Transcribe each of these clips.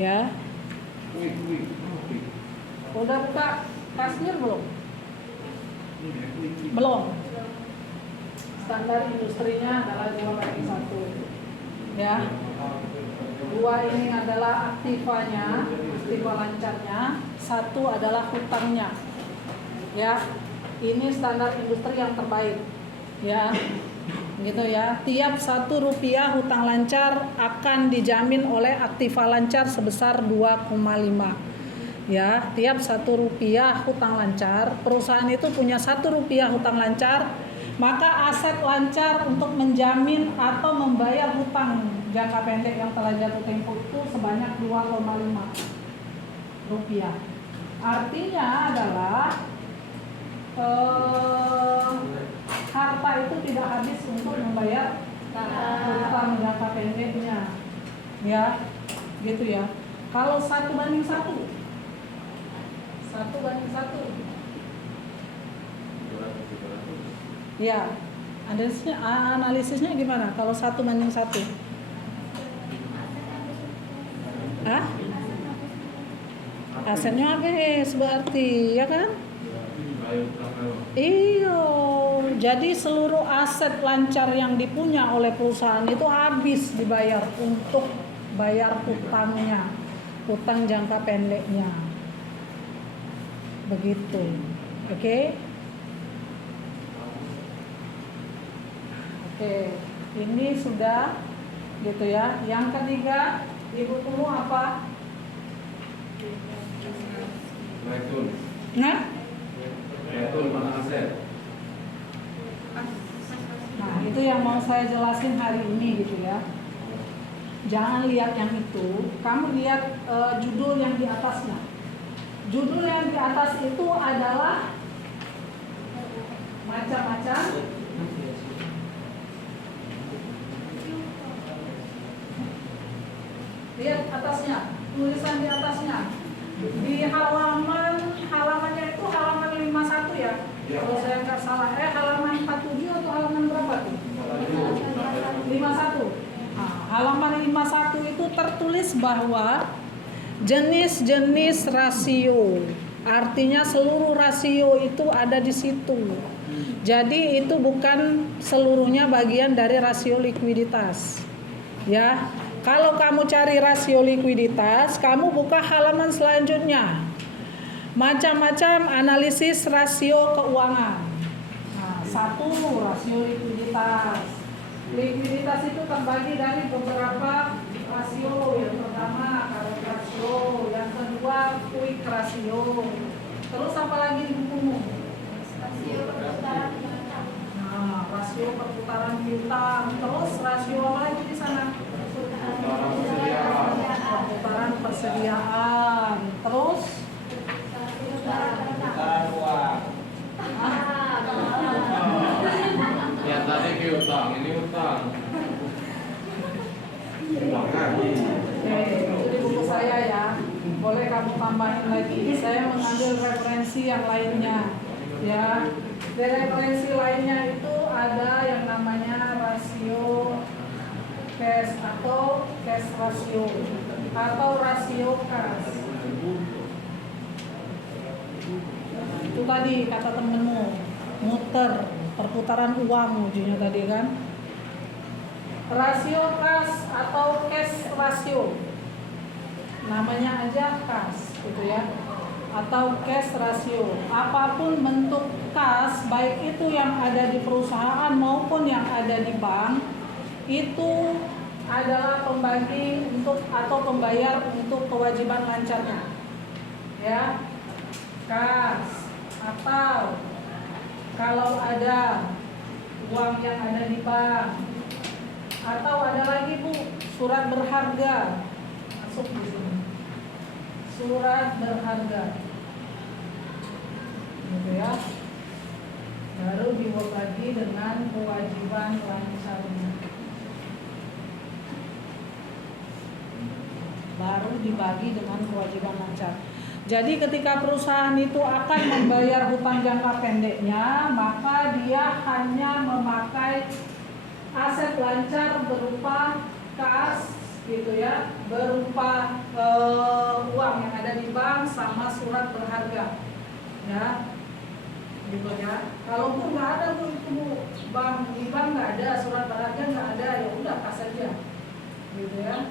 Ya. Udah buka kasir belum? Belum. Standar industrinya adalah 2/1. Ya. 2 ini adalah aktiva lancarnya, 1 adalah hutangnya. Ya. Ini standar industri yang terbaik. Ya. Gitu ya. Tiap 1 rupiah hutang lancar akan dijamin oleh aktiva lancar sebesar 2,5. Ya, tiap 1 rupiah hutang lancar, perusahaan itu punya 1 rupiah hutang lancar, maka aset lancar untuk menjamin atau membayar hutang jangka pendek yang telah jatuh tempo itu sebanyak 2,5 rupiah. Artinya adalah harta itu tidak habis untuk membayar hutang jangka pendeknya, ya, gitu ya. Kalau 1/1, 1/1, ya, analisisnya gimana? Kalau 1/1, asetnya habis berarti, ya kan? Iya, jadi seluruh aset lancar yang dipunya oleh perusahaan itu habis dibayar untuk bayar hutangnya, hutang jangka pendeknya. Begitu. Oke. Ini sudah gitu ya. Yang ketiga, di bukumu apa? Nah, itu yang mau saya jelasin hari ini gitu ya. Jangan lihat yang itu, kamu lihat judul yang di atasnya. Judul yang di atas itu adalah macam-macam. Lihat atasnya, tulisan di atasnya. Di halamannya itu halaman 51 ya. Kalau saya nggak salah, halaman 47 atau halaman berapa tuh? 51. Nah, halaman 51 itu tertulis bahwa jenis-jenis rasio, artinya seluruh rasio itu ada di situ. Jadi itu bukan seluruhnya bagian dari rasio likuiditas. Ya. Kalau kamu cari rasio likuiditas, kamu buka halaman selanjutnya. Macam-macam analisis rasio keuangan. Nah, 1 rasio likuiditas. Likuiditas itu terbagi dari beberapa rasio. Yang pertama current rasio, yang kedua quick rasio. Terus apa lagi di bukumu? Rasio perputaran piutang. Nah, rasio perputaran piutang. Terus rasio apa lagi di sana? Perputaran persediaan. Terus perputaran uang. Yang tadi piutang, ini utang. itu di buku saya ya. Boleh kamu tambahin lagi. Saya mengambil referensi yang lainnya. Ya. Di referensi lainnya itu ada yang namanya rasio cash atau cash ratio atau rasio kas. Itu tadi kata temenmu, muter, perputaran uang ujungnya tadi kan. Rasio kas atau cash ratio, namanya aja kas gitu ya, atau cash ratio. Apapun bentuk kas, baik itu yang ada di perusahaan maupun yang ada di bank, itu adalah pembagi untuk atau pembayar untuk kewajiban lancarnya, ya, kas. Atau kalau ada uang yang ada di bank, atau ada lagi Bu, surat berharga, masuk di sini, surat berharga, gitu ya. Baru dibagi dengan kewajiban lancarnya. Baru dibagi dengan kewajiban lancar. Jadi ketika perusahaan itu akan membayar hutang jangka pendeknya, maka dia hanya memakai aset lancar berupa kas, gitu ya, berupa sama surat berharga, ya, gitu ya. Kalaupun nggak ada Bu itu Bu, di bank nggak ada, surat berharga nggak ada, ya udah kas aja, gitu ya.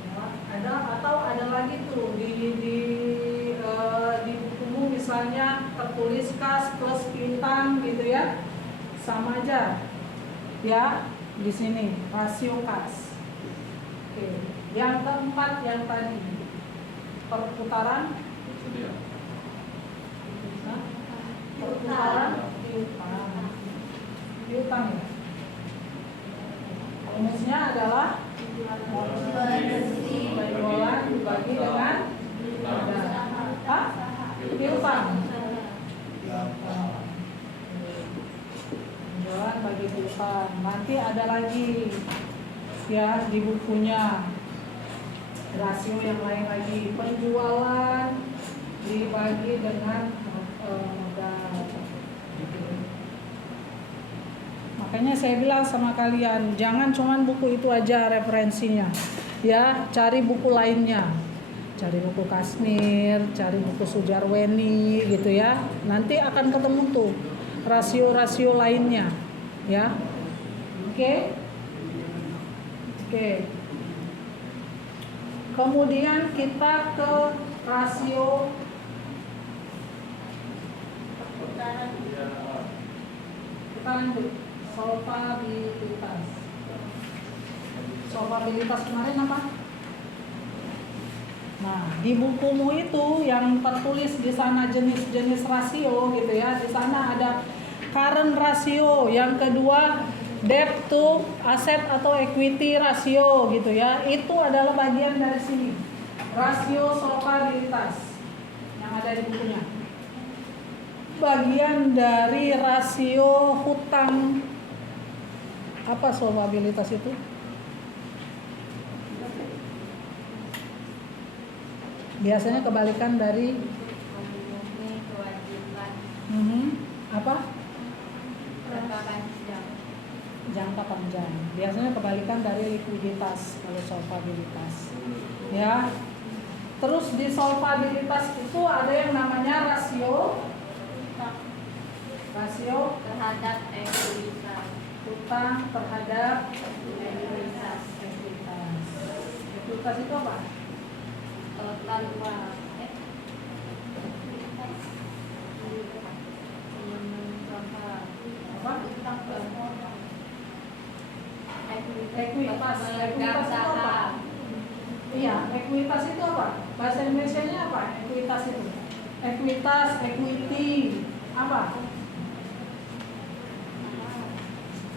Ya, ada atau ada lagi tuh di bukumu misalnya tertulis kas plus piutang gitu ya, sama aja, ya di sini rasio kas. Oke. Yang keempat yang tadi perputaran perputaran piutang ya. Rumusnya adalah penjualan dibagi dengan piutang. Penjualan bagi piutang. Nanti ada lagi ya di bukunya rasio yang lain lagi, penjualan dibagi dengan modal. Makanya saya bilang sama kalian, jangan cuman buku itu aja referensinya, ya, cari buku lainnya, cari buku Kasmir, cari buku Sujarweni gitu ya, nanti akan ketemu tuh rasio-rasio lainnya, ya. Oke. Kemudian kita ke rasio kita lanjut solvabilitas. Solvabilitas kemarin apa? Nah, di bukumu itu yang tertulis di sana jenis-jenis rasio gitu ya. Di sana ada current rasio, yang kedua debt to asset atau equity rasio gitu ya. Itu adalah bagian dari sini. Rasio solvabilitas yang ada di bukunya. Bagian dari rasio hutang. Apa solvabilitas itu? Biasanya kebalikan dari kewajiban apa? jangka panjang. Jangka panjang. Biasanya kebalikan dari likuiditas kalau solvabilitas. Ya. Terus di solvabilitas itu ada yang namanya rasio Terhadap ekuitas. hutang terhadap Ekuitas. ekuitas. Ekuitas itu apa? Total uang. Apa? Ekuitas. Ekuitas itu apa? Iya, ekuitas itu apa? Bahasa Indonesianya apa? Ekuitas itu. Ekuitas, equity, apa?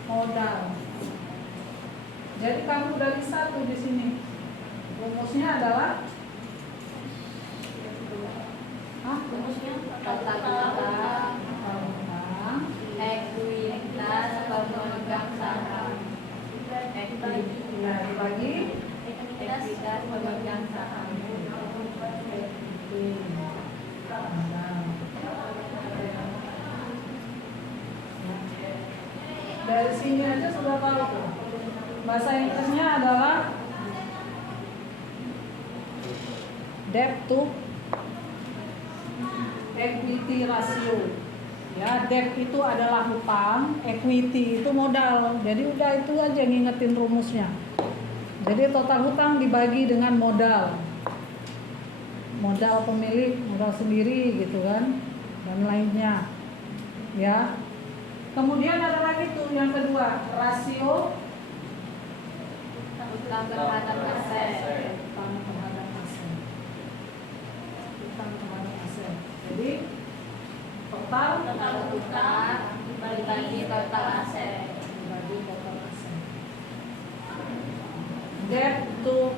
Modal. Jadi kamu dari satu di sini. Rumusnya adalah Rumusnya total uang. Ekuitas pemegang saham. Dibagi Ekuitas pemegang saham. Dari sini aja sudah tahu tuh. Bahasa Inggrisnya adalah debt to equity ratio. Ya, debt itu adalah hutang, equity itu modal. Jadi udah itu aja ngingetin rumusnya. Jadi total hutang dibagi dengan modal. Modal pemilik, modal sendiri gitu kan, dan lainnya. Ya. Kemudian ada lagi tuh yang kedua, rasio Utang terhadap aset. hutang terhadap aset. Hutang terhadap aset. Jadi total Utang dibagi total aset. dibagi total aset. Debt to